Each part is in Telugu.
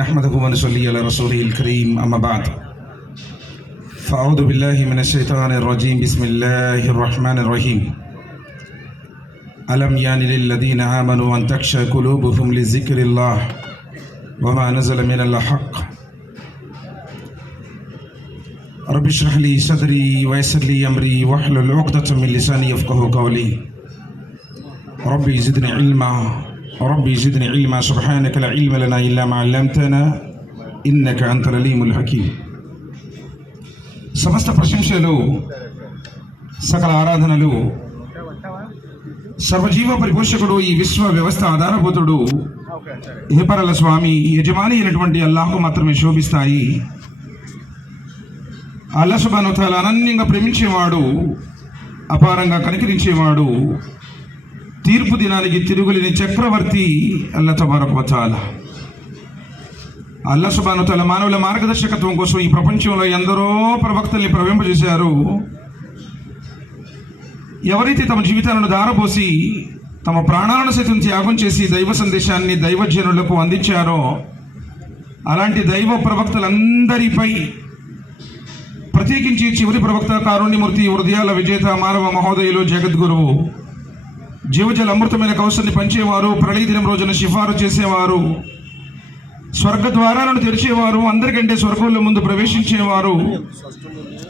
نحمده ونصلي على رسوله الكريم أما بعد فأعوذ بالله من الشيطان الرجيم بسم الله الرحمن الرحيم ألم يان للذين آمنوا أن تخشع قلوبهم لذكر الله وما نزل من الحق رب اشرح لي صدري ويسر لي أمري واحلل عقدة من لساني يفقهوا قولي ربي زدني علما ربي زدني علما سبحانك لا علم لنا إلا ما علمتنا إنك أنت العليم الحكيم. సమస్త ప్రశంసలు సకల ఆరాధనలు సర్వజీవ పరిపోషకుడు ఈ విశ్వ వ్యవస్థ ఆధారభూతుడు ఇహపరల స్వామి యజమాని అయినటువంటి అల్లాహ్కు మాత్రమే శోభిస్తాయి. అల్లాహ్ సుబ్హానహు వ తఆలా అనన్యంగా ప్రేమించేవాడు, అపారంగా కనికరించేవాడు, తీర్పు దినానికి తిరుగులేని చక్రవర్తి అల్లాహ్ తబారక వ తఆలా. అల్లాహ్ సుబ్హానహు వ తఆలా మానవుల మార్గదర్శకత్వం కోసం ఈ ప్రపంచంలో ఎందరో ప్రవక్తల్ని ప్రవేశింపజేశారు. ఎవరైతే తమ జీవితాలను ధారపోసి తమ ప్రాణాలను సైతం త్యాగం చేసి దైవ సందేశాన్ని దైవజనులకు అందించారో అలాంటి దైవ ప్రవక్తలందరిపై ప్రత్యేకించి చివరి ప్రవక్త కారుణ్యమూర్తి, హృదయాల విజేత, మానవ మహోదయులు, జగద్గురువు, జీవజల అమృతమైన కౌశల్ని పంచేవారు, ప్రళయ దినం రోజున సిఫారు చేసేవారు, స్వర్గ ద్వారాలను తెరిచేవారు, అందరికంటే స్వర్గంలో ముందు ప్రవేశించేవారు,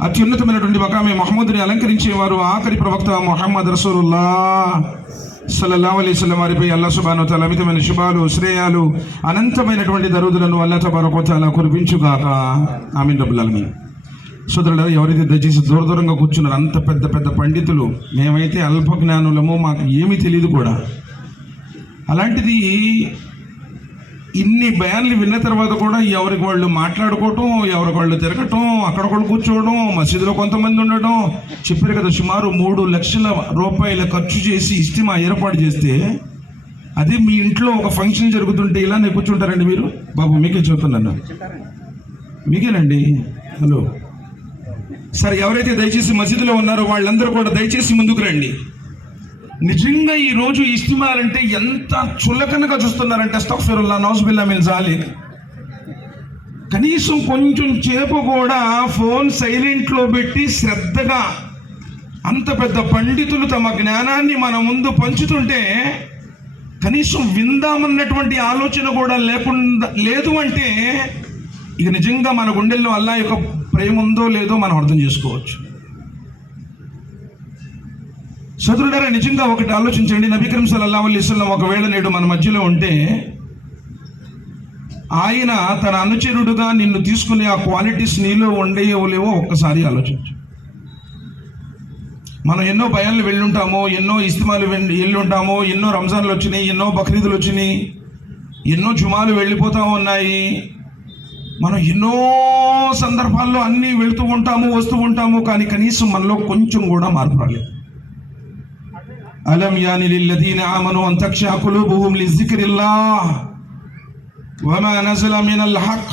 అత్యున్నతమైనటువంటి మకామే మహమ్మదుని అలంకరించేవారు, ఆఖరి ప్రవక్త ముహమ్మద్ రసూలుల్లాహ్ సల్లల్లాహు అలైహి వసల్లం వారిపై అల్లాహ్ సుబ్హానహు వ తఆలా అమితమైన శుభాలు, శ్రేయాలు, అనంతమైనటువంటి దరూదులను అల్లాహ్ తబారక వ తఆలా కురిపించుగాక. ఆమీన్ రబ్బుల్ ఆలమీన్. సోదరులారా, ఎవరైతే దయచేసి దూరంగా కూర్చున్నారు అంత పెద్ద పెద్ద పండితులు, మేమైతే అల్ప జ్ఞానులము, మాకు ఏమీ తెలియదు కూడా. అలాంటిది ఇన్ని బయాన్లు విన్న తర్వాత కూడా ఎవరికి వాళ్ళు మాట్లాడుకోవటం, ఎవరికి వాళ్ళు తిరగటం, అక్కడొకళ్ళు కూర్చోవడం, మసీదులో కొంతమంది ఉండటం. చెప్పారు కదా, సుమారు 3 లక్షల రూపాయల ఖర్చు చేసి ఇస్తిమా ఏర్పాటు చేస్తే అదే మీ ఇంట్లో ఒక ఫంక్షన్ జరుగుతుంటే ఇలానే కూర్చుంటారండి మీరు? బాబు మీకే చెబుతున్నాను, మీకేనండి. హలో, సరే, ఎవరైతే దయచేసి మసీదులో ఉన్నారో వాళ్ళందరూ కూడా దయచేసి ముందుకు రండి. నిజంగా ఈరోజు ఇస్తిమాలంటే ఎంత చులకనగా చూస్తున్నారంటే అస్తగ్ఫిరుల్లాహ్ నౌజుబిల్లాహ్ మిన్ జాలిక్. కనీసం కొంచెం సేపు కూడా ఫోన్ సైలెంట్లో పెట్టి శ్రద్ధగా అంత పెద్ద పండితులు తమ జ్ఞానాన్ని మన ముందు పంచుతుంటే కనీసం విందామన్నటువంటి ఆలోచన కూడా లేదు అంటే ఇక నిజంగా మన గుండెల్లో అల్లాహ్ యొక్క ప్రేమ ఉందో లేదో మనం అర్థం చేసుకోవచ్చు. సోదరులారా, నిజంగా ఒకటి ఆలోచించండి. నబీ కరీం సల్లల్లాహు అలైహి వసల్లం ఒకవేళ నేడు మన మధ్యలో ఉంటే ఆయన తన అనుచరుడుగా నిన్ను తీసుకునే ఆ క్వాలిటీస్ నీలో ఉండేవో లేవో ఒక్కసారి ఆలోచించు. మనం ఎన్నో బయాన్లు వెళ్ళుంటామో, ఎన్నో ఇస్తిమాలు వెళ్ళుంటామో, ఎన్నో రంజాన్లు వచ్చినాయి, ఎన్నో బక్రీదులు వచ్చినాయి, ఎన్నో జుమాలు వెళ్ళిపోతూ ఉన్నాయి. మనం ఎన్నో సందర్భాల్లో అన్నీ వెళుతూ ఉంటాము, వస్తూ ఉంటాము, కానీ కనీసం మనలో కొంచెం కూడా మార్పు రాలేదు. అలం యాని లిల్లదీన ఆమను అన్ తఖ్షా ఖులూబుహుం లిజిక్రిల్లాహ్ వమా నజల మినల్ హక్.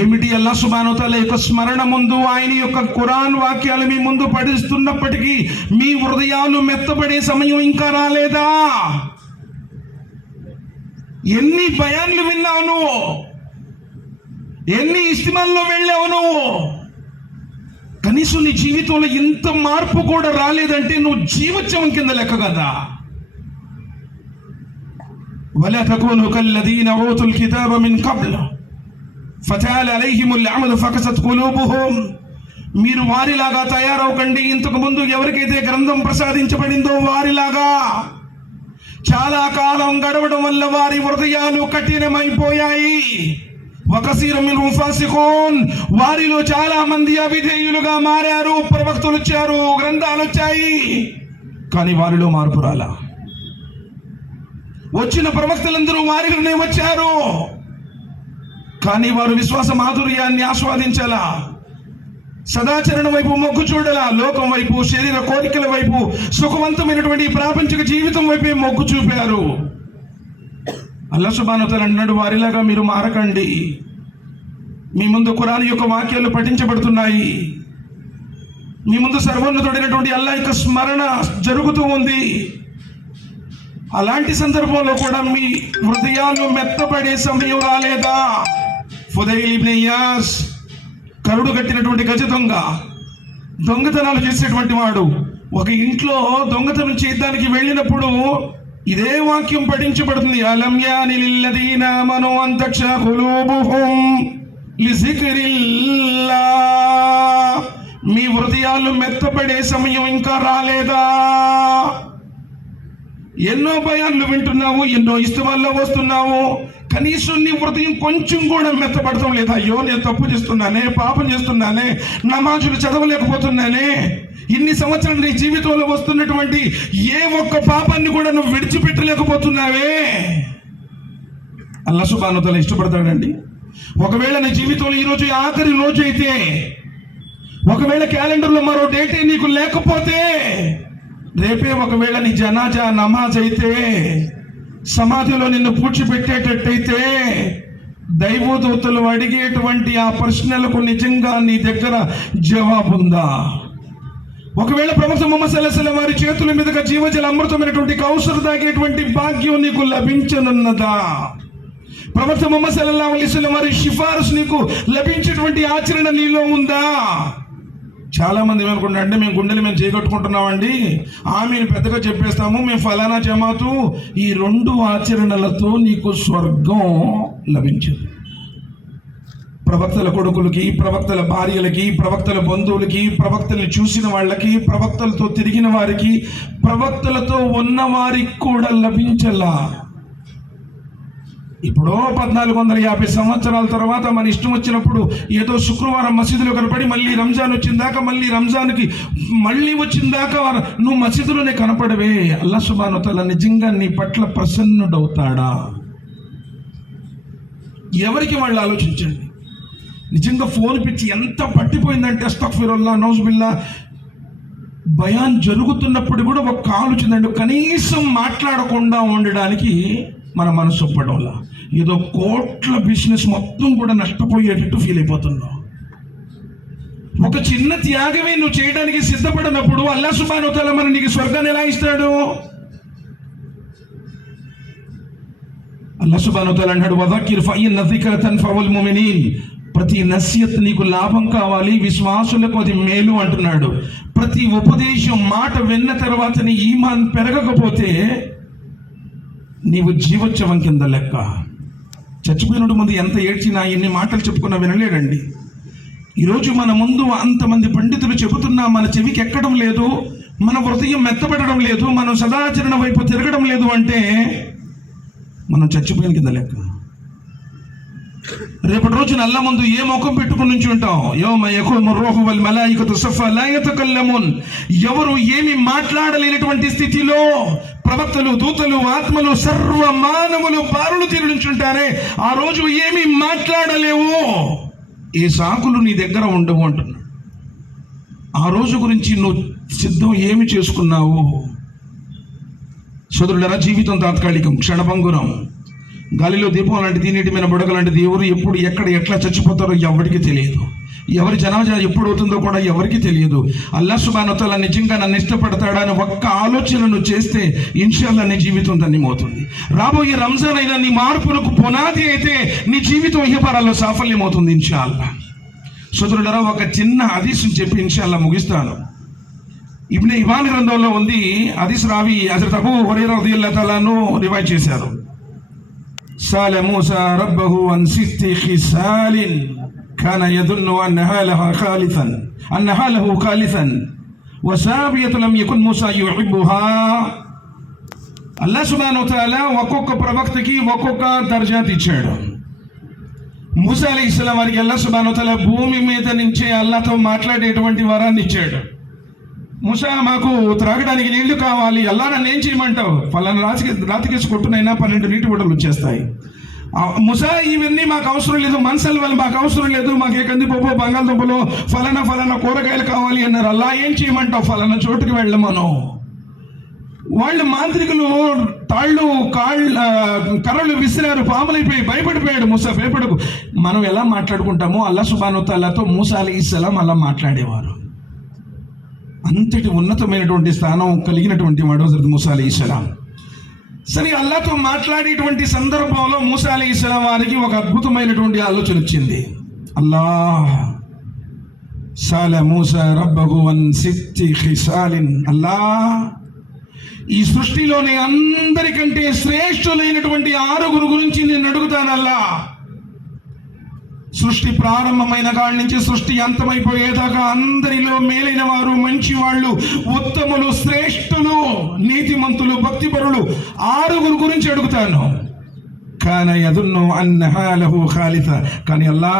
ఏమిటి? అల్లాహ్ సుబ్హానహు వ తఆలా యొక్క స్మరణ ముందు, ఆయన యొక్క ఖురాన్ వాక్యాలు మీ ముందు పఠిస్తున్నప్పటికీ మీ హృదయాలు మెత్తబడే సమయం ఇంకా రాలేదా? ఎన్ని బయాన్లు విన్నావు నువ్వు, ఎన్ని ఇస్తిమాల్లో వెళ్ళావు నువ్వు, కనీసం నీ జీవితంలో ఇంత మార్పు కూడా రాలేదంటే నువ్వు జీవోత్సవం కింద లెక్క కదా. వలా తకూను కల్లదీన ఊతుల్ కితాబ మిన్ కబ్ల్ ఫతాల అలైహిముల్ అమల్ ఫకసత్ ఖులూబుహుం. మీరు వారిలాగా తయారవకండి, ఇంతకు ముందు ఎవరికైతే గ్రంథం ప్రసాదించబడిందో వారిలాగా. చాలా కాలం గడవడం వల్ల వారి హృదయాలు కఠినమైపోయాయి. వకసీరం మిన్హుం ఫాసిఖూన్. వారిలో చాలా మంది అవిధేయులుగా మారారు. ప్రవక్తలు వచ్చారు, గ్రంథాలు వచ్చాయి, కానీ వారిలో మార్పు రాలా. వచ్చిన ప్రవక్తలందరూ వారిలోనే వచ్చారు, కానీ వారు విశ్వాస మాధుర్యాన్ని ఆస్వాదించాలా, సదాచరణ వైపు మొగ్గు చూడాలా, లోకం వైపు, శరీర కోరికల వైపు, సుఖవంతమైనటువంటి ప్రాపంచిక జీవితం వైపే మొగ్గు చూపారు. అల్లాహ్ సుబ్హానహు వ తఆలా అన్నాడు, వారిలాగా మీరు మారకండి. మీ ముందు ఖురాన్ యొక్క వాక్యాలు పఠించబడుతున్నాయి, మీ ముందు సర్వోన్నతుడైనటువంటి అల్లాహ్ యొక్క స్మరణ జరుగుతూ ఉంది. అలాంటి సందర్భంలో కూడా మీ హృదయాలు మెత్తపడే సమయం రాలేదా? ఫుదైల్ ఇబ్న్ ఇయాస్ కరుడు కట్టినటువంటి గజ దొంగతనాలు చేసేటువంటి వాడు ఒక ఇంట్లో దొంగతనం చేయడానికి వెళ్ళినప్పుడు ఇదే వాక్యం పఠించబడుతుంది. అలం యాని లిల్లదీన ఆమను అన్ తఖ్షా ఖులూబుహుం లిజిక్రిల్లాహ్. మీ హృదయాలు మెత్తపడే సమయం ఇంకా రాలేదా? ఎన్నో భయాలు వింటున్నావు, ఎన్నో ఇష్టవాళ్ళు వస్తున్నావు, కనీసం నీ హృదయం కొంచెం కూడా మెత్తపడటం లేదా? అయ్యో నేను తప్పు చేస్తున్నానే, పాపం చేస్తున్నానే, నమాజులు చదవలేకపోతున్నానే, ఇన్ని సంవత్సరాలు నీ జీవితంలో వస్తున్నటువంటి ఏ ఒక్క పాపాన్ని కూడా నువ్వు విడిచిపెట్టలేకపోతున్నావే. అల్లాహ్ సుబ్హానహు వ తఆలా ఇష్టపడతాడండి. ఒకవేళ నీ జీవితంలో ఈరోజు ఆఖరి రోజు అయితే, ఒకవేళ క్యాలెండర్లో మరో డేటే నీకు లేకపోతే, రేపే ఒకవేళ నీ జనాజా నమాజ్ అయితే, సమాధిలో నిన్ను పూడ్చిపెట్టేటట్టయితే, దైవదూతలు అడిగేటువంటి ఆ ప్రశ్నలకు నిజంగా నీ దగ్గర జవాబు ఉందా? ఒకవేళ ప్రవక్త ముహమ్మద్ సల్లల్లాహు అలైహి వసల్లం వారి చేతుల మీదుగా జీవజల అమృతమైనటువంటి కౌసర్ తాగేటువంటి భాగ్యం నీకు లభించనున్నదా? ప్రవక్త ముహమ్మద్ సల్లల్లాహు అలైహి వసల్లం వారి సిఫారసు నీకు లభించేటువంటి ఆచరణ నీలో ఉందా? చాలా మంది ఏమనుకుంటారు అంటే, మేము గుండెలు మేము చేయగట్టుకుంటున్నామండి, ఆమెను పెద్దగా చెప్పేస్తాము, మేము ఫలానా జమాతు. ఈ రెండు ఆచరణలతో నీకు స్వర్గం లభించదు. ప్రవక్తల కొడుకులకి, ప్రవక్తల భార్యలకి, ప్రవక్తల బంధువులకి, ప్రవక్తల్ని చూసిన వాళ్ళకి, ప్రవక్తలతో తిరిగిన వారికి, ప్రవక్తలతో ఉన్న వారికి కూడా లభించలా. ఇప్పుడు 1450 సంవత్సరాల తర్వాత మన ఇష్టం వచ్చినప్పుడు ఏదో శుక్రవారం మసీదులో కనపడి, మళ్ళీ రంజాన్ వచ్చిందాకా, మళ్ళీ రంజాన్కి మళ్ళీ వచ్చిందాకా నువ్వు మసీదులోనే కనపడవే. అల్లాహ్ సుబ్హానహు వ తఆలా నిజంగా నీ పట్ల ప్రసన్నుడవుతాడా? ఎవరికి వాళ్ళు ఆలోచించండి. నిజంగా ఫోన్ పిచ్చి ఎంత పట్టిపోయిందంటే, అస్తగ్ఫిరుల్లాహ్ నౌజుబిల్లాహ్, బయాన్ జరుగుతున్నప్పుడు కూడా ఒక కాల్ వచ్చిందండి, కనీసం మాట్లాడకుండా ఉండడానికి మన మనసు ఒప్పడంలా. ఏదో కోట్ల బిజినెస్ మొత్తం కూడా నష్టపోయేటట్టు ఫీల్ అయిపోతున్నావు. ఒక చిన్న త్యాగమే నువ్వు చేయడానికి సిద్ధపడినప్పుడు అల్లాహ్ సుబ్హానహు వ తఆలా మరి నీకు స్వర్గాన్ని ఎలా ఇస్తాడు? అల్లాహ్ సుబ్హానహు వ తఆలా అన్నాడు, వదకిర్ ఫఇన్న జిక్ర తన్ఫఉల్ ముమినీన్. ప్రతి నసియత్ నీకు లాభం కావాలి, విశ్వాసులకు అది మేలు అంటున్నాడు. ప్రతి ఉపదేశం మాట విన్న తర్వాత నీ ఈమాన్ పెరగకపోతే నీవు జీవోత్సవం కింద లెక్క. చచ్చిపోయినట్టు ముందు ఎంత ఏడ్చినా, ఎన్ని మాటలు చెప్పుకున్నా వినలేడండి. ఈరోజు మన ముందు అంతమంది పండితులు చెబుతున్నా మన చెవికి ఎక్కడం లేదు, మన హృదయం మెత్తబడడం లేదు, మనం సదాచరణ వైపు తిరగడం లేదు అంటే మనం చచ్చిపోయిన కింద లెక్క. రేపటి రోజున అల్లా ముందు ఏ ముఖం పెట్టుకుని నుంచి ఉంటాం? యౌమ యఖూము రూహు వల్ మలాయికతు సఫా లా యతకల్లమున్. ఎవరు ఏమి మాట్లాడలేనటువంటి స్థితిలో ప్రవక్తలు, దూతలు, ఆత్మలు, సర్వ మానవులు బారులు తీరి నుంచుంటారే. ఆ రోజు ఏమి మాట్లాడలేవు, ఏ సాకులు నీ దగ్గర ఉండవు అంటున్నాడు. ఆ రోజు గురించి నువ్వు సిద్ధం ఏమి చేసుకున్నావు? సోదరులారా, జీవితం తాత్కాలికం, క్షణభంగురం. గాలిలో దీపం లాంటిది, నీటి మీద బుడగ లాంటిది. ఎవరు ఎప్పుడు ఎక్కడ ఎట్లా చచ్చిపోతారో ఎవరికి తెలియదు. ఎవరి జనాజా ఎప్పుడు అవుతుందో కూడా ఎవరికి తెలియదు. అల్లాహ్ సుబ్హానహు వ తఆలా నిజంగా నన్ను ఇష్టపడతాడా అని ఒక్క ఆలోచనను చేస్తే ఇన్షాల్లా నీ జీవితం ధన్యమవుతుంది. రాబోయే రంజాన్ అయినా నీ మార్పులకు పునాది అయితే నీ జీవితం ఇహపరాల్లో సాఫల్యం అవుతుంది ఇన్షాల్లా. సోదరులారా, ఒక చిన్న హదీస్ని చెప్పి ఇన్షాల్లా ముగిస్తాను. ఇబ్నే హిబ్బాన్ గ్రంథంలో ఉంది. హదీస్ రావి హజరత్ అబూ హురైరా రదియల్లాహు తఆలాను రివాయత్ చేశారు. సాల మూసా రబ్బహు అన్ సిత్తి ఖిసాలిన్ కాన యదున్ను అన్నహా లహు ఖాలిసన్ వసాబియతు లం యకున్ మూసా యుహిబ్బుహా. అల్లాహ్ సుబ్హానహు వ తఆలా ఒక్కొక్క ప్రవక్తకి ఒక్కొక్క దర్జాత్ ఇచ్చాడు. మూసా అలైహిస్సలాం వారికి అల్లాహ్ సుబ్హానహు వ తఆలా భూమి మీద నుంచే అల్లాహ్తో మాట్లాడేటువంటి వరాన్ని ఇచ్చాడు. మూసా, మాకు త్రాగడానికి నీళ్లు కావాలి, అల్లా నన్ను ఏం చేయమంటావు? ఫలానా రాతికేసి కొట్టునైనా 12 నీటి బుట్టలు వచ్చేస్తాయి. మూసా, ఇవన్నీ మాకు అవసరం లేదు, మనసల వల్ల మాకు అవసరం లేదు, మాకు ఏ కందిపప్పు, బంగాళదుంపలు, ఫలానా కూరగాయలు కావాలి అన్నారు. అల్లా ఏం చేయమంటావు? ఫలానా చోటుకి వెళ్ళమను. వాళ్ళు మాంత్రికులు తాళ్ళు కర్రలు విసిరారు, పాములైపోయి భయపడిపోయాడు మూసా. భయపడకు. మనం ఎలా మాట్లాడుకుంటామో అల్లాహ్ సుబ్హానహు వ తఆలాతో మూసా అలైహిస్సలాం అలా మాట్లాడేవారు. అంతటి ఉన్నతమైనటువంటి స్థానం కలిగినటువంటి వాడు హజరత్ మూసా అలైహిస్సలాం. సరే, అల్లాతో మాట్లాడేటువంటి సందర్భంలో మూసా అలైహిస్సలాం వారికి ఒక అద్భుతమైనటువంటి ఆలోచన వచ్చింది. అల్లాహ్ సాల మూసా రబ్బహు అన్ సిత్తి ఖిసాలిన్. అల్లాహ్, ఈ సృష్టిలోని అందరికంటే శ్రేష్ఠులైనటువంటి 6 గురించి నేను అడుగుతానల్లా. సృష్టి ప్రారంభమైన కాడి నుంచి సృష్టి అంతమైపోయేదాకా అందరిలో మేలైన వారు, మంచి వాళ్ళు, ఉత్తములు, శ్రేష్ఠులు, నీతిమంతులు, భక్తిపరులు 6 గురించి అడుగుతాను. కాన యదున్ను అన్నహా లహు ఖాలిత. కానీ అల్లా,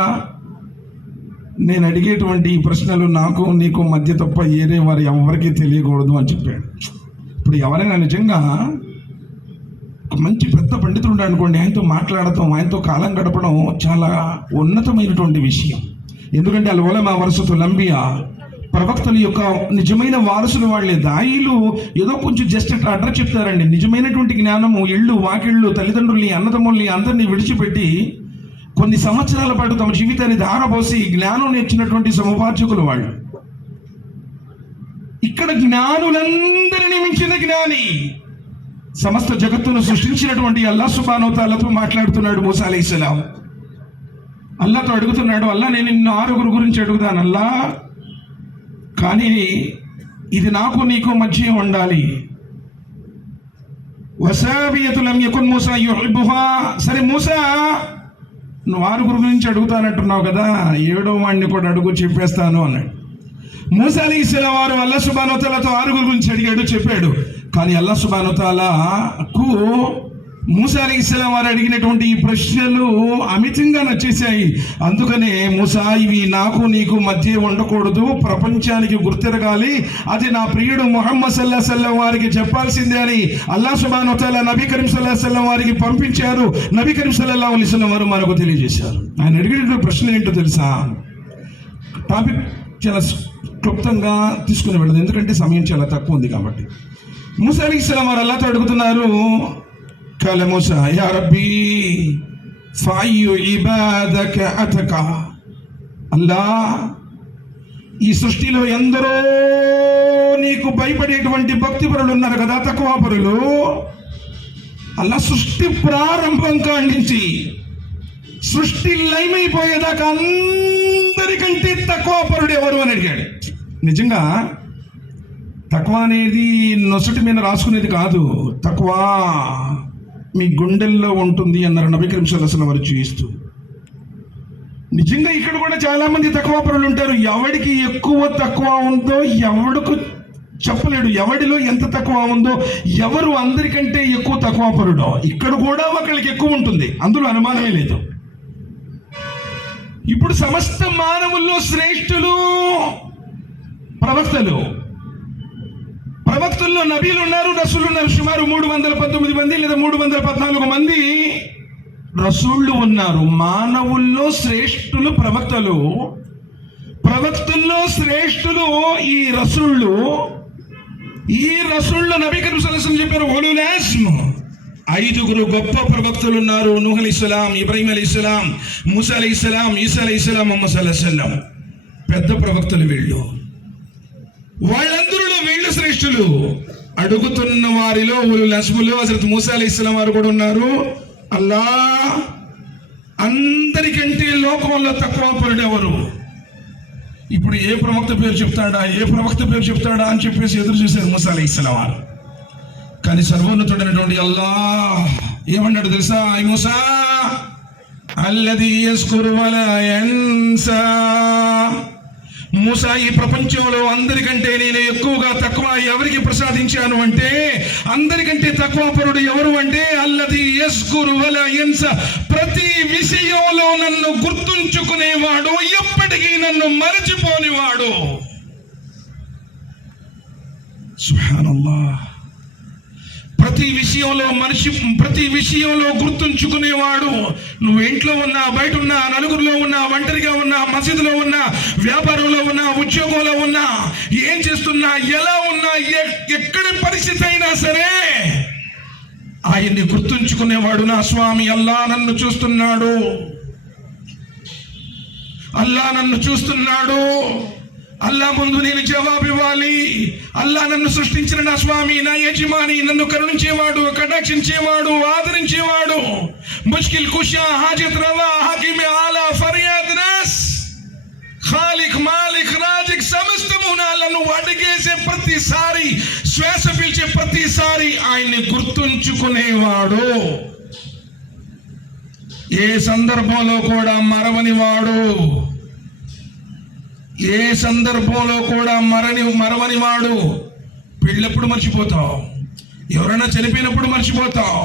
నేను అడిగేటువంటి ఈ ప్రశ్నలు నాకు నీకు మధ్య తప్ప ఏరే వారు ఎవరికి తెలియకూడదు అని చెప్పాడు. ఇప్పుడు ఎవరైనా నిజంగా మంచి పెద్ద పండితుడు ఉన్నాడు అనుకోండి, ఆయనతో మాట్లాడటం, ఆయనతో కాలం గడపడం చాలా ఉన్నతమైనటువంటి విషయం. ఎందుకంటే అల్ ఉలమా వరసతుల్ అంబియా, ప్రవక్తల యొక్క నిజమైన వారసులు వాళ్ళే. దాయిలు ఏదో కొంచెం జస్ట్ అట్లా అడ్రస్ చెప్తారండి. నిజమైనటువంటి జ్ఞానము ఇళ్ళు, వాకిళ్ళు, తల్లిదండ్రుల్ని, అన్నదమ్ముల్ని అందరినీ విడిచిపెట్టి కొన్ని సంవత్సరాల పాటు తమ జీవితాన్ని ధారపోసి జ్ఞానం నేర్చినటువంటి సముపార్జకులు వాళ్ళు. ఇక్కడ జ్ఞానులందరినీ మించిన జ్ఞాని, సమస్త జగత్తును సృష్టించినటువంటి అల్లాహ్ సుబ్హానహు వ తఆలాతో మాట్లాడుతున్నాడు మూసా అలైహిస్సలాం. అల్లాహ్తో అడుగుతున్నాడు, అల్లా, నేను నిన్ను 6 గురించి అడుగుతాను అల్లా, కానీ ఇది నాకు నీకు మధ్య ఉండాలి. వసాబియతు లం యకున్ మూసా యుహిబ్బుహా. సరే మూసా, నువ్వు 6 గురించి అడుగుతానంటున్నావు కదా, 7వ వాడిని కూడా అడుగు, చెప్పేస్తాను అన్నాడు. మూసా అలైహిస్సలాం వారు అల్లాహ్ సుబ్హానహు వ తఆలాతో 6 గురించి అడిగాడు, చెప్పాడు. కానీ అల్లాహ్ సుబ్హానహు వ తఆలాకు మూసా అలైహిస్సలాం వారు అడిగినటువంటి ఈ ప్రశ్నలు అమితంగా నచ్చేశాయి. అందుకనే మూసా, ఇవి నాకు నీకు మధ్య ఉండకూడదు, ప్రపంచానికి గుర్తిరగాలి, అది నా ప్రియుడు ముహమ్మద్ సల్లల్లాహు అలైహి వసల్లం వారికి చెప్పాల్సిందే అని అల్లాహ్ సుబ్హానహు వ తఆలా నబీ కరీం సల్లల్లాహు అలైహి వసల్లం వారికి పంపించారు. నబీ కరీం సల్లల్లాహు అలైహి వసల్లం వారు మనకు తెలియజేశారు. ఆయన అడిగినటువంటి ప్రశ్నలు ఏంటో తెలుసా? టాపిక్ చాలా క్లుప్తంగా తీసుకుని వెళ్ళదు, ఎందుకంటే సమయం చాలా తక్కువ ఉంది కాబట్టి. మూసా అలైహిస్సలాం వారు అల్లాహ్తో అడుగుతున్నారు, కాల మూసా యా రబ్బీ ఫాయు ఇబాదక అతక. అల్లా, ఈ సృష్టిలో ఎందరో నీకు భయపడేటువంటి భక్తిపరులు ఉన్నారు కదా, తక్వాపరులు. అల్లా, సృష్టి ప్రారంభం కాడి నుంచి సృష్టి లయమైపోయేదాకా అందరికంటే తక్వాపరుడు ఎవరు అని అడిగాడు. నిజంగా తక్వా అనేది నొసటి మీద రాసుకునేది కాదు, తక్వా మీ గుండెల్లో ఉంటుంది అన్నారు నబీ కరీం సల్లల్లాహు అలైహి వసల్లం వారు చూపిస్తూ. నిజంగా ఇక్కడ కూడా చాలా మంది తక్వాపరులు ఉంటారు. ఎవడికి ఎక్కువ తక్కువ ఉందో ఎవడికి చెప్పలేడు, ఎవడిలో ఎంత తక్కువ ఉందో, ఎవరు అందరికంటే ఎక్కువ తక్వాపరుడో. ఇక్కడ కూడా ఒకళ్ళకి ఎక్కువ ఉంటుంది, అందులో అనుమానమే లేదు. ఇప్పుడు సమస్త మానవుల్లో శ్రేష్ఠులు ప్రవక్తలు. ప్రవక్తల్లో నబీలు ఉన్నారు, రసూళ్ళు ఉన్నారు. సుమారు 319 మంది లేదా 314 మంది రసూళ్ళు ఉన్నారు. మానవుల్లో శ్రేష్ఠులు ప్రవక్తలు, ప్రవక్తల్లో శ్రేష్ఠులు ఈ రసూళ్ళు. ఈ రసూళ్ళు నబీ కరీం సల్లల్లాహు అలైహి వసల్లం చెప్పారు, ఉలుల్ అజ్మ్ 5 గొప్ప ప్రవక్తలు ఉన్నారు. నూహ్ అలైహిస్సలాం, ఇబ్రాహీం అలైహిస్సలాం, మూసా అలైహిస్సలాం, ఈసా అలైహిస్సలాం, ముహమ్మద్ సల్లల్లాహు అలైహి వసల్లం. పెద్ద ప్రవక్తలు వీళ్ళు. వాళ్ళందరూ వీళ్ళు శ్రేష్ఠులు. అడుగుతున్న వారిలో ఉలుల్ అజ్ములో హజరత్ మూసా అలైహిస్సలాం వారు కూడా ఉన్నారు. అల్లా, అందరికంటే లోకంలో తక్వాపరుడు ఎవరు? ఇప్పుడు ఏ ప్రవక్త పేరు చెప్తాడా అని చెప్పేసి ఎదురు చూశారు మూసా అలైహిస్సలాం వారు. కానీ సర్వోన్నతుడైనటువంటి అల్లాహ్ ఏమన్నాడు తెలుసా? ఐ మూసా అల్లదీ యస్కురు వలా యన్సా. మూసా, ఈ ప్రపంచంలో అందరికంటే నేను ఎక్కువగా తక్కువ ఎవరికి ప్రసాదించాను అంటే, అందరికంటే తక్కువ పరుడు ఎవరు అంటే అల్లదీ యస్కురు వలా యన్సా, ప్రతి విషయంలో నన్ను గుర్తుంచుకునేవాడు, ఎప్పటికీ నన్ను మరచిపోనివాడు. సుబ్హానల్లాహ్. ప్రతి విషయంలో గుర్తుంచుకునేవాడు. నువ్వు ఇంట్లో ఉన్నా, బయట ఉన్నా, నలుగురిలో ఉన్నా, ఒంటరిగా ఉన్నా, మసీదులో ఉన్నా, వ్యాపారంలో ఉన్నా, ఉద్యోగంలో ఉన్నా, ఏం చేస్తున్నా, ఎలా ఉన్నా, ఎక్కడి పరిస్థితి అయినా సరే ఆయన్ని గుర్తుంచుకునేవాడు నా స్వామి. అల్లా నన్ను చూస్తున్నాడు, అల్లా నన్ను చూస్తున్నాడు. అల్లా ముందు నేను జవాబు ఇవ్వాలి. అల్లా నన్ను సృష్టించిన నా స్వామి, నా యజమాని, నన్ను కరుణించేవాడు, కటాక్షించేవాడు, ఆదరించేవాడు, ముష్కిల్ కుషా, హాజత్ రవా, హకీమ్ ఆలా, ఫర్యాద్ నస్, ఖాలిక్, మాలిక్, రాజిక్ సమస్తము నన్ను అడిగేసే ప్రతిసారి, శ్వాస పీల్చే ప్రతిసారి ఆయన్ని గుర్తుంచుకునేవాడు. ఏ సందర్భంలో కూడా మరవనివాడు, ఏ సందర్భంలో కూడా మరవని వాడు. పెళ్ళప్పుడు మర్చిపోతావు, ఎవరైనా చనిపోయినప్పుడు మర్చిపోతావు,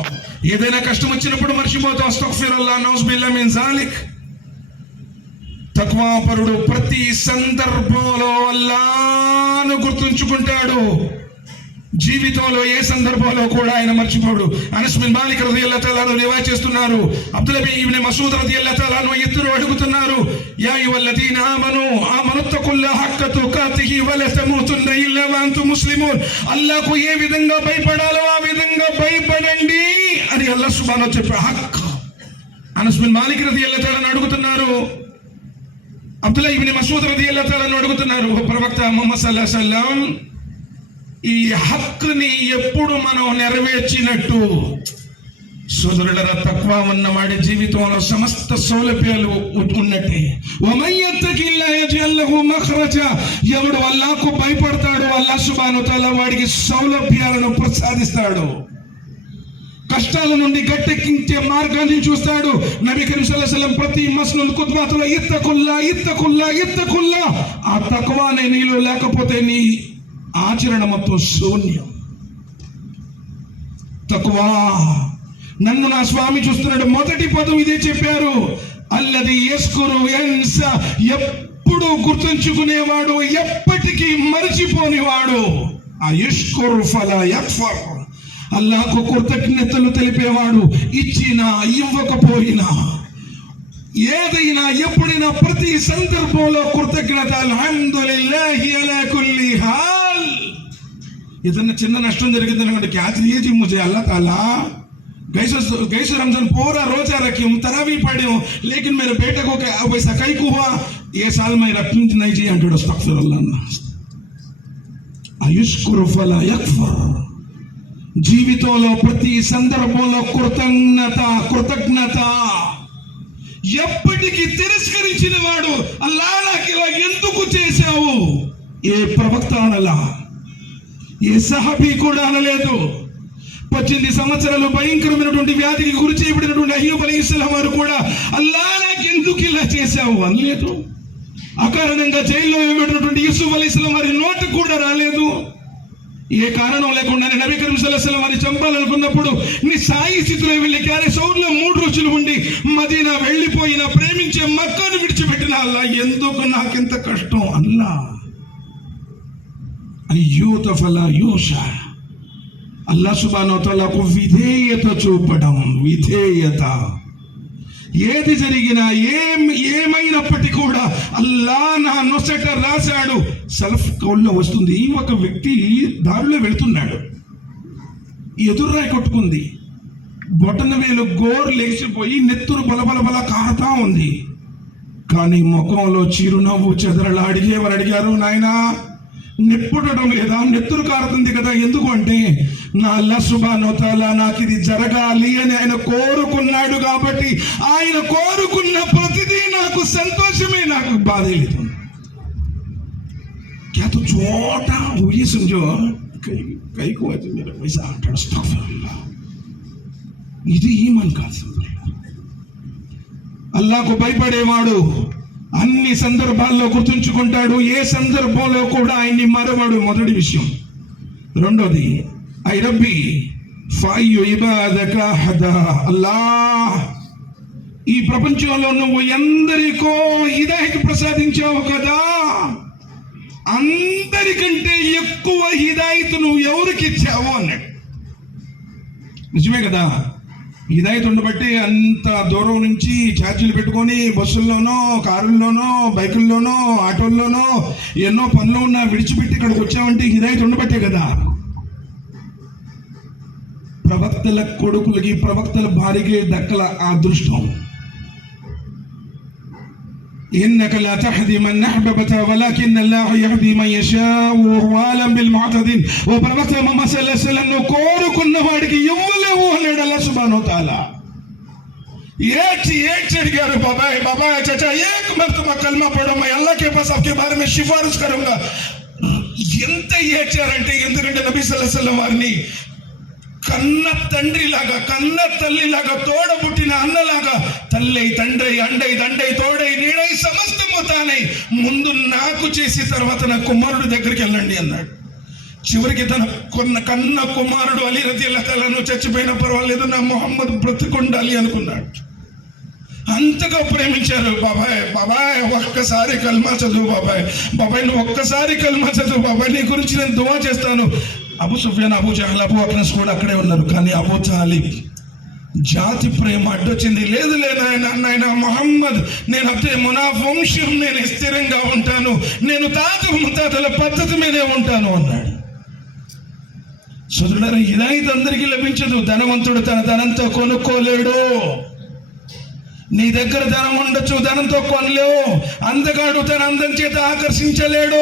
ఏదైనా కష్టం వచ్చినప్పుడు మర్చిపోతావు. అస్తగ్ఫిరుల్లాహ్, నౌజుబిల్లాహ్ మిన్ జాలిక్. తక్వాపరుడు ప్రతి సందర్భంలో అల్లాహ్ను గుర్తుంచుకుంటాడు. జీవితంలో ఏ సందర్భంలో కూడా ఆయన మర్చిపోడు. అనస్ బిన్ మాలిక్ రలియల్లాహు తఆలా అన్హు రివాయత్ చేస్తున్నారు. అబ్దుల్లా ఇబ్న్ మసూద్ రలియల్లాహు తఆలా అన్హు ఇద్దరు అడుగుతున్నారు, యా అయ్యుహల్లదీన ఆమనుత్తకుల్లాహ హక్క తుకాతిహి వలా తమూతున్న ఇల్లా వఅంతుం ముస్లిమూన్. అల్లాహ్కు ఏ విధంగా భయపడాలో ఆ విధంగా భయపడండి అని అల్లాహ్ సుబ్హానహు చెప్పే హక్. అనస్ బిన్ మాలిక్ రలియల్లాహు తఆలా అడుగుతున్నారు, అబ్దుల్లా ఇబ్న్ మసూద్ రలియల్లాహు తఆలా అడుగుతున్నారు, ప్రవక్త ముహమ్మద్ సల్లల్లాహు అలైహి వసల్లం, ఈ హక్కుని ఎప్పుడు మనం నెరవేర్చినట్టు? సోదరులరా, తక్వా ఉన్నవాడి జీవితంలో సమస్త సౌలభ్యాలు ఉన్నట్టే. ఎవడు అల్లాహ్కు భయపడతాడో అల్లాహ్ సుబ్హానహు వ తఆలా వాడికి సౌలభ్యాలను ప్రసాదిస్తాడు, కష్టాల నుండి గట్టెక్కించే మార్గాన్ని చూస్తాడు. నబీ కరీం సల్లల్లాహు అలైహి వసల్లం ప్రతి మస్నుల్ ఖుత్బాతులో ఇత్తకుల్లా, ఆ తక్వా నీలో లేకపోతే నీ ఆచరణ మొత్తం శూన్యం. తక్వా, నన్ను నా స్వామి చూస్తున్నాడు, మొదటి పదం ఇదే చెప్పారు, అల్లది యస్కురు యన్సా, ఎప్పుడు గుర్తుంచుకునేవాడు, ఎప్పటికీ మరచిపోనివాడు. ఆ యష్కురు ఫలా యక్ఫర్, అల్లాహ్కు కృతజ్ఞతలు తెలిపేవాడు. ఇచ్చినా ఇవ్వకపోయినా, ఏదైనా ఎప్పుడైనా ప్రతి సందర్భంలో కృతజ్ఞత. అల్హమ్దులిల్లాహి అలా కుల్లి హాల్. ఏదన్నా చిన్న నష్టం జరిగింది అనుకోండి, క్యా चाहिए मुझे अल्लाह ताला, गैस रमजान पूरा रोजा रखी हूँ, तरावी पढ़ी हूँ, लेकिन मेरे बेटे को वैसा कई को हुआ, ये साल मैं रखनी नहीं चाहिए अंटाడు. అస్తగ్ఫిరుల్లాహ్. అయుష్కురు ఫలా యక్ఫర్. జీవితంలో ప్రతి సందర్భంలో కృతజ్ఞత. ఎప్పటికీ తిరస్కరించిన వాడు, అల్లా నాకు ఇలా ఎందుకు చేశావు? ఏ ప్రవక్త అనలా, ఏ సహాబీ కూడా అనలేదు. 18 సంవత్సరాలు భయంకరమైనటువంటి వ్యాధికి గురి చేయబడినటువంటి అయ్యూబ్ అలైహిస్సలాం వారు కూడా అల్లా నాకు ఎందుకు ఇలా చేశావు అనలేదు. అకారణంగా జైల్లో వేయబడినటువంటి యూసుఫ్ అలైహిస్సలాం వారి నోటు కూడా రాలేదు. ఏ కారణం లేకుండానే నబీ కరీం సల్లల్లాహు అలైహి వసల్లం వారిని చంపాలనుకున్నప్పుడు నీ సాయి స్థితిలో వెళ్ళి క్యారెసౌర్లో 3 రోజులు ఉండి మదీనా వెళ్ళిపోయిన, ప్రేమించే మక్కాను విడిచిపెట్టిన అల్లా ఎందుకు నాకెంత కష్టం అల్లా. అయ్యూత ఫలా యూషా, అల్లాహ్ సుబ్హానహు వ తఆలాకు విధేయత చూపడం. విధేయత. ఏది జరిగినా ఏమైనప్పటికీ కూడా అల్లా నా నొసట రాశాడు. సెల్ఫ్ కౌల్లో వస్తుంది, ఒక వ్యక్తి దారిలో వెళుతున్నాడు, ఎదురురాయి కొట్టుకుంది, బొటన వేలు గోరు లేచిపోయి నెత్తురు బలబల కారుతా ఉంది. కానీ ముఖంలో చిరునవ్వు చెదరలాడి ఎవరు అడిగారు, నాయనా నిప్పుడటం లేదా, నెత్తురు కారుతుంది కదా, ఎందుకు అంటే నా అల్లాహ్ సుబ్హానహు వ తఆలా నాకు ఇది జరగాలి అని ఆయన కోరుకున్నాడు కాబట్టి ఆయన కోరుకున్న ప్రతిదీ నాకు సంతోషమే, నాకు బాధ లేదు. क्या तो छोटा हुई समझो, कई को मेरा पैसा అంటాడు. అస్తగ్ఫిరుల్లాహ్. ఇది ఈమాన్ కాదు. అల్లాహ్కు భయపడేవాడు అన్ని సందర్భాల్లో గుర్తుంచుకుంటాడు, ఏ సందర్భంలో కూడా ఆయన్ని మరవడు. మొదటి విషయం. రెండోది, ఐ రబ్బీ ఫాయు ఇబాదక హదా. అల్లాహ్, ఈ ప్రపంచంలో నువ్వు ఎందరికో హిదాయత్ ప్రసాదించావు కదా, అందరికంటే ఎక్కువ హిదాయత్ నువ్వు ఎవరికి ఇచ్చావు అన్నాడు. నిజమే కదా, హిదాయత్ ఉండబట్టి అంత దూరం నుంచి ఛార్జీలు పెట్టుకొని బస్సుల్లోనో, కారుల్లోనో, బైకుల్లోనో, ఆటోల్లోనో ఎన్నో పనులు ఉన్నా విడిచిపెట్టి ఇక్కడికి వచ్చావంటే హిదాయత్ ఉండబట్టే కదా. ప్రవక్తల కొడుకులకి, ప్రవక్తల భార్యకి దక్కల ఆ అదృష్టం. إنك لا تهدي من أحببت ولكن الله يهدي من يشاء وهو أعلم بالمهتدين. ఓ ప్రవక్త ముహమ్మద్ సల్లల్లాహు అలైహి వసల్లం నువ్వు కోరుకున్న వాడికి ఇవ్వలేవు అన్నాడు అల్లాహ్ సుబ్హానహు వ తఆలా. ఏడ్చి అడిగారు, బాబాయ్ చాచా ఏక్ మర్తబా కల్మా పढ़ो मैं अल्लाह के पास आपके बारे में सिफारिश करूंगा. ఎంత ఏడ్చారంటే, ఎందుకంటే నబీ సల్లల్లాహు అలైహి వసల్లం వారిని కన్న తండ్రిలాగా, కన్న తల్లిలాగా, తోడబుట్టిన అన్నలాగా, తల్లై తండ్రి అండై దండై తోడై నీడై సమస్తము తానై ముందు నాకు చేసి తర్వాత నా కుమారుడు దగ్గరికి వెళ్ళండి అన్నాడు. చివరికి తన కన్న కుమారుడు అలీ రదియల్లాహు తఆలా అన్హు చచ్చిపోయినా పర్వాలేదు, నా మొహమ్మద్ బ్రతికుండాలి అనుకున్నాడు. అంతగా ప్రేమించారు. బాబాయ్ ఒక్కసారి కల్మా చదువు బాబాయ్ నువ్వు ఒక్కసారి కల్మా చదువు బాబాయ్, నీ గురించి నేను దువా చేస్తాను. అబూ సుఫియాన్, అబూ జహల్, అబూ అక్రస్ కూడా అక్కడే ఉన్నారు. కానీ అబూ తాలిబ్ జాతి ప్రేమ అడ్డొచ్చింది. లేదు నాయన మొహమ్మద్, నేను అబ్దే మునాఫ్ వంశం, నేను స్థిరంగా ఉంటాను, నేను ముత్తాతల పద్ధతి మీదే ఉంటాను అన్నాడు. సోదరులారా, హిదాయత్ అందరికీ లభించదు. ధనవంతుడు తన ధనంతో కొనుక్కోలేడు. నీ దగ్గర ధనం ఉండొచ్చు, ధనంతో కొనలేవు. అందగాడు తన అందం చేత ఆకర్షించలేడు.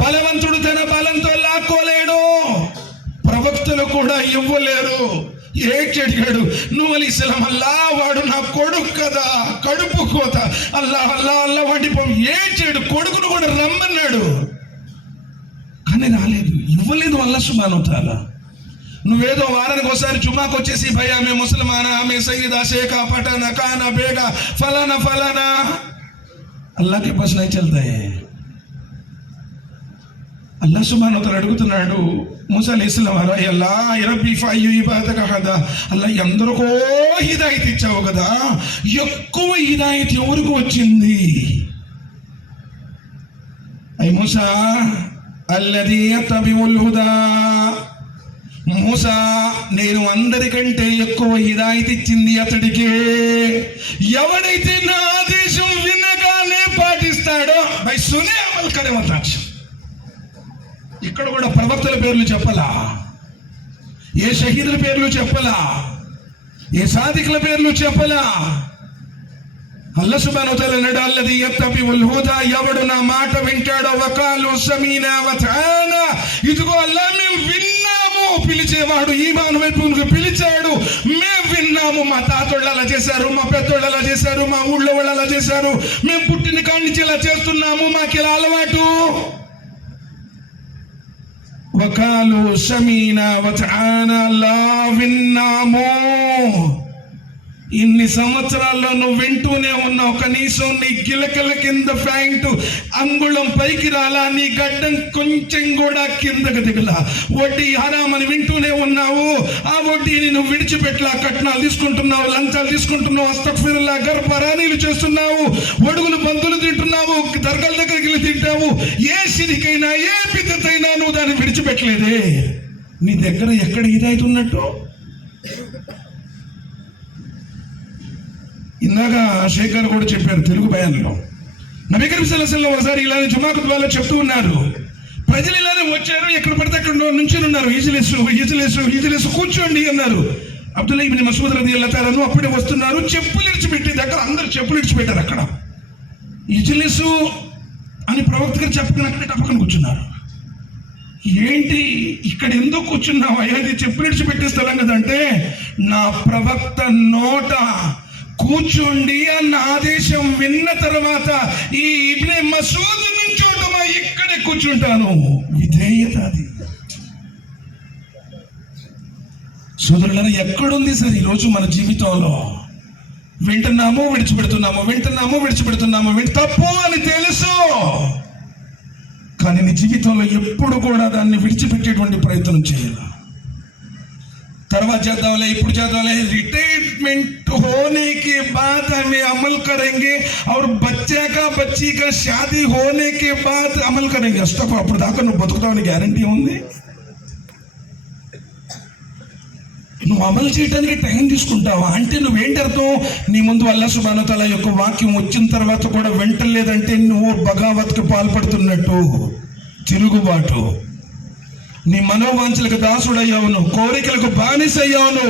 బలవంతుడు తన బలంతో లాక్కోలేడు. ప్రవక్తలు కూడా ఇవ్వలేరు. ఏడ్చాడు నువ్వు అలైహిస్సలాం, అల్లా వాడు నా కొడుకు కదా, కడుపు కోత, అల్లా వాడి ఏడ్చాడు. కొడుకును కూడా రమ్మన్నాడు, కానీ రాలేదు, ఇవ్వలేదు అల్లాహ్ సుబ్హానహు వ తఆలా. నువ్వేదో వారానికి ఒకసారి జుమాకు వచ్చేసి భయ్ ఆమె ముసల్మానా, ఆమె సయ్యిదా, షేఖా, పఠానా, కానా, బేగా, ఫలానా అల్లాహ్ కే పాస్ నహీ చల్తా హై. అల్లాహ్ సుబ్హానహు వ తఆలా అడుగుతున్నాడు మూసా అలైహిస్సలాం, అల్లాహ్ రబ్బీ ఫఅయ్యు ఇబాదక హదా, అల్లాహ్ ఎందరికో హిదాయత్ ఇచ్చావు కదా, ఎక్కువ హిదాయత్ ఎవరికి వచ్చింది? ఐ మూసా అల్లదీ యత్తబిఉల్ హుదా, మూసా నేను అందరికంటే ఎక్కువ హిదాయత్ ఇచ్చింది అతడికే. ఎవడైతే నా ఆదేశం వినగానే పాటిస్తాడో భై సునే అమల్ కరే మతాక్ష. ఇక్కడ కూడా ప్రవక్తల పేర్లు చెప్పలా, ఏ షహీదుల పేర్లు చెప్పలా, ఏ సాదికుల పేర్లు చెప్పలా. అల్లాహ్ సుబ్హానహు వ తఆలా అన్నాడు, అల్లదీ యత్తబిఉల్ హుదా, ఎవడు నా మాట వింటాడో, వకాలు సమీనా వతఆనా, ఇదిగో అల్లాహ్ మేము విన్నాము, పిలిచేవాడు ఈమాన్ వైపుకు పిలిచాడు, మేము విన్నాము. మా తాతోళ్ళు అలా చేశారు, మా పెద్దోళ్ళు అలా చేశారు, మా ఊళ్ళో వాళ్ళు అలా చేశారు, మేము పుట్టిన కాడి నుంచి ఇలా చేస్తున్నాము, మాకు ఇలా అలవాటు. వకాలు సమీనా వతఆనా, అల్లా విన్నాము. ఇన్ని సంవత్సరాల్లో నువ్వు వింటూనే ఉన్నావు. కనీసం నీ గిలకల కింద ప్యాంటు అంగుళం పైకి రాలా, నీ గడ్డం కొంచెం కూడా కిందకు దిగలా. వడ్డీ హరామని వింటూనే ఉన్నావు. ఆ వడ్డీని నువ్వు విడిచిపెట్టలా. కట్నాలు తీసుకుంటున్నావు, లంచాలు తీసుకుంటున్నావు, అస్తగ్ఫిరుల్లాహ్, గర్భరాణీలు చేస్తున్నావు, ఒడుగులు బంధులు తింటున్నావు, దర్గాల దగ్గరికి వెళ్ళి తింటావు. ఏ సిరికైనా ఏ బిద్దతైనా నువ్వు దాన్ని విడిచిపెట్టలేదే. నీ దగ్గర ఎక్కడ హిదాయత్ ఉన్నట్టు? ఇందాక షేక్ గారు కూడా చెప్పారు తెలుగు బయాన్లో, నబీ కరీం సల్లల్లాహు అలైహి వసల్లం ఒకసారి ఇలానే జుమాకు దుఆలో చెప్తూ ఉన్నారు. ప్రజలు ఇలానే వచ్చారు, ఎక్కడ పడితే అక్కడ నుంచి ఉన్నారు. ఈజలేసు కూర్చోండి అన్నారు. అబ్దుల్లా ఇబ్న్ మస్ఊద్ రదియల్లాహు తఆలా అన్హు అప్పుడే వస్తున్నారు. చెప్పులు ఇడిచిపెట్టే దగ్గర అందరూ చెప్పులు ఇడిచిపెట్టారు. అక్కడ ఈజలేసు అని ప్రవక్త గారు చెప్పకుండా అక్కడే టపకని కూర్చున్నారు. ఏంటి ఇక్కడ ఎందుకు కూర్చున్నావు? అయ్యా చెప్పులు ఇడిచిపెట్టే స్థలం కదంటే, నా ప్రవక్త నోట కూర్చోండి అన్న ఆదేశం విన్న తర్వాత ఈ ఇబ్నే మసూద్ నుంచోటమా ఇక్కడే కూర్చుంటాను. విధేయత అది. సోదరులారా, ఎక్కడుంది సార్ ఈరోజు మన జీవితంలో? వింటున్నాము, విడిచిపెడుతున్నాము, తప్పు అని తెలుసు, కానీ నీ జీవితంలో ఎప్పుడు కూడా దాన్ని విడిచిపెట్టేటువంటి ప్రయత్నం చేయాలి. తర్వాత చేద్దాంలే, ఇప్పుడు చేద్దాంలే, रिटायरमेंट होने के बाद हमें अमल करेंगे और बच्ची का शादी होने के बाद अमल करेंगे. అప్పుడు దాకా నువ్వు బతుకుతావని గ్యారంటీ ఉంది? నువ్వు అమలు చేయడానికి టైం తీసుకుంటావా? అంటే నువ్వేంటి అర్థం? నీ ముందు అల్లాహ్ సుబ్హానహు వ తఆలా యొక్క వాక్యం వచ్చిన తర్వాత కూడా వెంటలేదంటే నువ్వు బగావత్కి పాల్పడుతున్నట్టు, తిరుగుబాటు. నీ మనోవాంఛలకు దాసుడయ్యావు, నువ్వు కోరికలకు బానిసయ్యావు.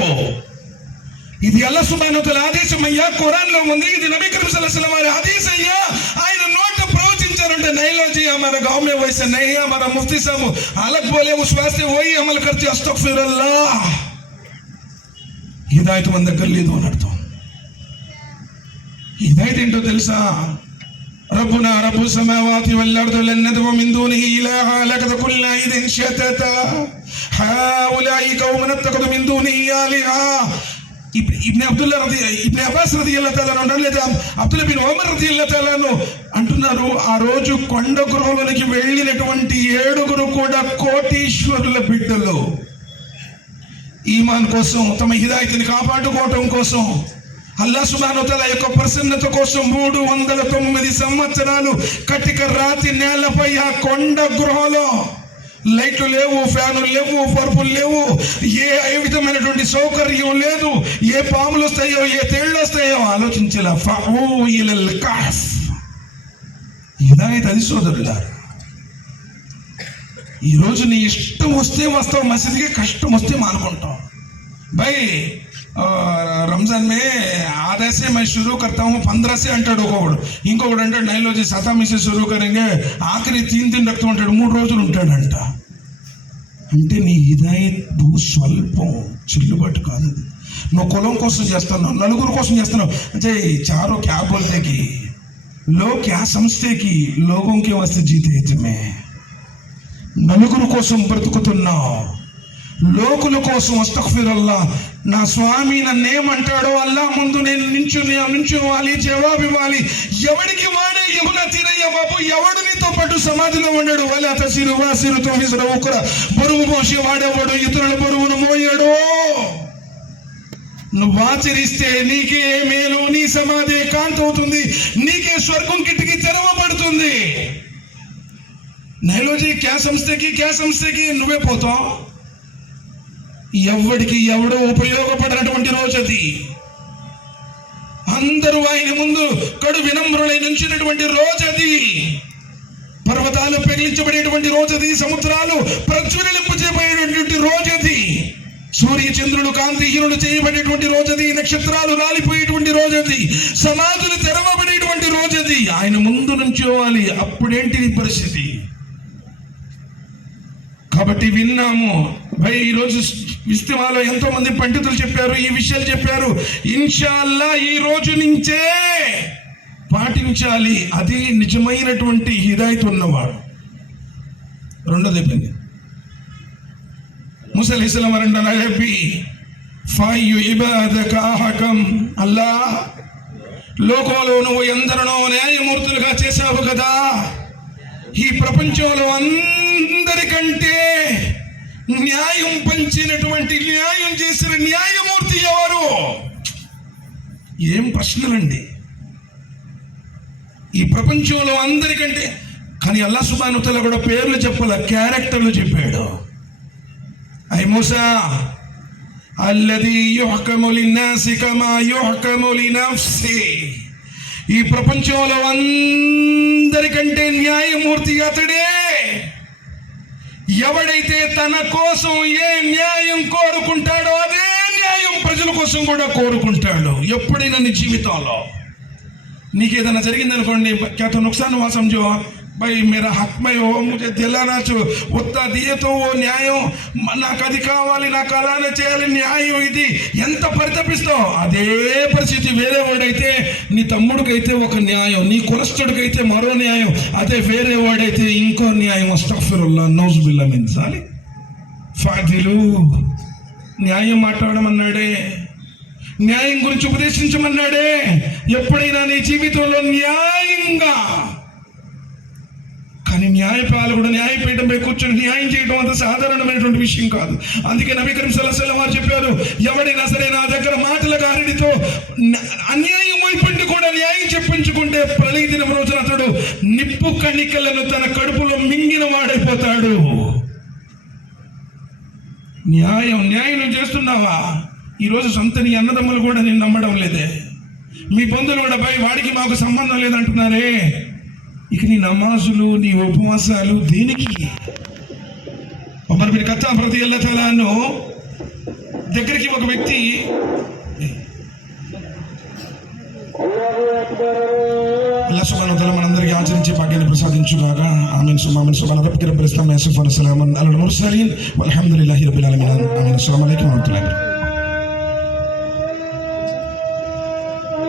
ఇది అల్లాహ్ సుబ్హానహు వ తఆలా ఆదేశం అయ్యా, ఖురాన్లో ఉంది. ఇది నబీ కరీం సల్లల్లాహు అలైహి వసల్లం వారి హదీస్ అయ్యా. ఆయన నోట ప్రవచించారంటే నైలోజీ हमारा गांव में वैसे नहीं है, हमारा मुफ्ती साहब अलग बोले, उस वास्ते वही अमल करते, अस्तगफिरुल्लाह. హిదాయత్ మన దగ్గర లేదు అని అర్థం. హిదాయత్ ఏంటో తెలుసా? రబ్బునా రబ్బు సమావాతి వల్ అర్ది లన్ నదవు మిన్ దూనిహి ఇలాహా లకద కుల్నా ఇదిన్ షతతా హౌలాయి కౌమన్ తఖదు మిన్ దూనిహి ఆలిహా. ఇబ్నే అబ్బాస్ రదియల్లాహు తఆలా అంటారు, లేదా అబ్దుల్లా బిన్ ఉమర్ రదియల్లాహు తఆలా అంటున్నారు, ఆ రోజు కొండ గుహలోనికి వెళ్ళినటువంటి 7 కూడా కోటీశ్వరుల బిడ్డలు. ఈమాన్ కోసం, తమ హిదాయత్ని కాపాడుకోవటం కోసం, అల్లాహ్ సుబ్హానహు వ తఆలా యొక్క ప్రసన్నత కోసం 309 సంవత్సరాలు కటిక రాతి నేలపై ఆ కొండ గృహలో లైట్లు లేవు, ఫ్యానులు లేవు, పరుపులు లేవు, ఏ విధమైనటువంటి సౌకర్యం లేదు. ఏ పాములు వస్తాయో, ఏ తేళ్లు వస్తాయో ఆలోచించాల. ఫఊఇలల్ కహఫ్. హిదాయత్ అది సోదరులారా. ఈరోజు నీ ఇష్టం వస్తే వస్తావు మసీద్కి, కష్టం వస్తే మానుకుంటావు. भाई रमजान में आधा से मैं शुरू करता हूँ 15 से అంటాడు ఒకడు. ఇంకొకడు అంటాడు నైలోజీ 7 से शुरू करेंगे, ఆఖరి 3 दिन రక్తం అంటాడు, 3 రోజులు ఉంటాడంట. అంటే నీ హిదాయత్ బహు స్వల్పం, చెల్లుబాటు కాదు. నువ్వు కులం కోసం చేస్తున్నావు, నలుగురు కోసం చేస్తున్నావు. అంటే చారో క్యా బోల్తే కి లోగ్ క్యా సమझते कि लोगों के वास्ते जीते तुम्हें. నలుగురు కోసం బ్రతుకుతున్నావు, లోకుల కోసం. అస్తగ్ఫిరుల్లాహ్. నా స్వామి నన్నేమంటాడో అల్లాహ్ ముందు నేను నించుకోవాలి, జవాబు ఇవ్వాలి. ఎవడికి వాడే యమున తీరయ్య బాబు, ఎవడు నీతో పాటు సమాధిలో ఉండడు. వలా తసిరు వాసిరుతో విసర ఒకర బరువు మోసే వాడేవాడు ఇతరుల బరువును మోయడు. నువ్వు ఆచరిస్తే నీకే మేలు, నీ సమాధి కాంతవుతుంది, నీకే స్వర్గం కిటికీ తెరవబడుతుంది. నైలోజీ క్యా సంస్థకి నువ్వే పోతావు. ఎవడికి ఎవడో ఉపయోగపడినటువంటి రోజు అది. అందరూ ఆయన ముందు కడు వినమ్రులై నుంచినటువంటి రోజు అది. పర్వతాలు పెగిలించబడేటువంటి రోజు అది. సముద్రాలు ప్రజ్వలింపజేయబడేటువంటి రోజు అది. సూర్య చంద్రుడు కాంతిహీనుడు చేయబడేటువంటి రోజు అది. నక్షత్రాలు రాలిపోయేటువంటి రోజు అది. సమాధులు తెరవబడేటువంటి రోజు అది. ఆయన ముందు నుంచోవాలి. అప్పుడేంటి నీ పరిస్థితి? కాబట్టి విన్నాము భయ్. ఈరోజు ఇస్తిమాలో ఎంతో మంది పండితులు చెప్పారు, ఈ విషయాలు చెప్పారు. ఇన్షాల్లా ఈ రోజు నుంచే పాటించాలి. అది నిజమైనటువంటి హిదాయత్ ఉన్నవాడు. రెండోది అయిపోయింది. మూసా అలైహిస్సలాం అంటారు, రబ్బీ ఫయు ఇబాదక అహకం. అల్లా, లోకంలో నువ్వు ఎందరినో న్యాయమూర్తులుగా చేశావు కదా, ఈ ప్రపంచంలో అందరికంటే న్యాయం పంచినటువంటి, న్యాయం చేసిన న్యాయమూర్తి ఎవరు? ఏం ప్రశ్నలండి ఈ ప్రపంచంలో అందరికంటే. కానీ అల్లాహ్ సుబ్హానహు వ తఆలా కూడా పేర్లు చెప్పాల, క్యారెక్టర్లు చెప్పాడు. ఐ మూసా అల్లదీ యుహకము లిన్నాసి కమా యుహకము లినఫ్సి. ఈ ప్రపంచంలో అందరికంటే న్యాయమూర్తి అతడే. ఎవడైతే తన కోసం ఏ న్యాయం కోరుకుంటాడో అదే న్యాయం ప్రజల కోసం కూడా కోరుకుంటాడు. ఎప్పుడైనా నీ జీవితంలో నీకేదైనా జరిగిందనుకోండి, क्या तो नुकसान हुआ समझो, भाई मेरा हक में हो, मुझे दिलाना ఉత్తా దియతో ఓ న్యాయం, నాకు అది కావాలి, నాకు అలానే చేయాలి, న్యాయం ఇది. ఎంత పరితపిస్తావు. అదే పరిస్థితి వేరే వాడైతే, నీ తమ్ముడికైతే ఒక న్యాయం, నీ కులస్తుడికైతే మరో న్యాయం, అదే వేరే వాడైతే ఇంకో న్యాయం. అస్తగ్ఫిరుల్లాహ్, నౌజుబిల్లాహ్ మిన్ జాలిక్. ఫాదిలు, న్యాయం మాట్లాడమన్నాడే, న్యాయం గురించి ఉపదేశించమన్నాడే. ఎప్పుడైనా నీ జీవితంలో న్యాయంగా, కానీ న్యాయపాలకుడు న్యాయపీఠంపై కూర్చొని న్యాయం చేయడం అంత సాధారణమైనటువంటి విషయం కాదు. అందుకే నబీ కరీం సల్లల్లాహు అలైహి వసల్లం వారు చెప్పారు, ఎవడైనా సరే నా దగ్గర మాటల గారిడితో అన్యాయం వైపుండి కూడా న్యాయం చెప్పించుకుంటే ప్రళయ దినం రోజున అతడు నిప్పు కణికలను తన కడుపులో మింగిన వాడైపోతాడు. న్యాయం చేస్తున్నావా? ఈరోజు సొంత నీ అన్నదమ్ములు కూడా నేను నమ్మడం లేదే, మీ బంధువులు కూడా భయ్ వాడికి మాకు సంబంధం లేదంటున్నారే. ఇక నీ నమాజులు, నీ ఉపవాసాలు దేనికి? ఉమర్ బిన్ ఖత్తాబ్ రదియల్లాహు తఆలా అన్హు దగ్గరికి ఒక వ్యక్తి, ఆచరించే భాగ్యాన్ని ప్రసాదించుగాక. ఆమీన్ సుమామిన్ సుబ్హాన రబ్బిక రబ్బిల్ ఇజ్జతి అమ్మా యసిఫూన్, సలామున్ అలల్ ముర్సలీన్ వల్హమ్దులిల్లాహి రబ్బిల్ ఆలమీన్. ఆమీన్. అస్సలాము అలైకుం వరహ్మతుల్లాహి.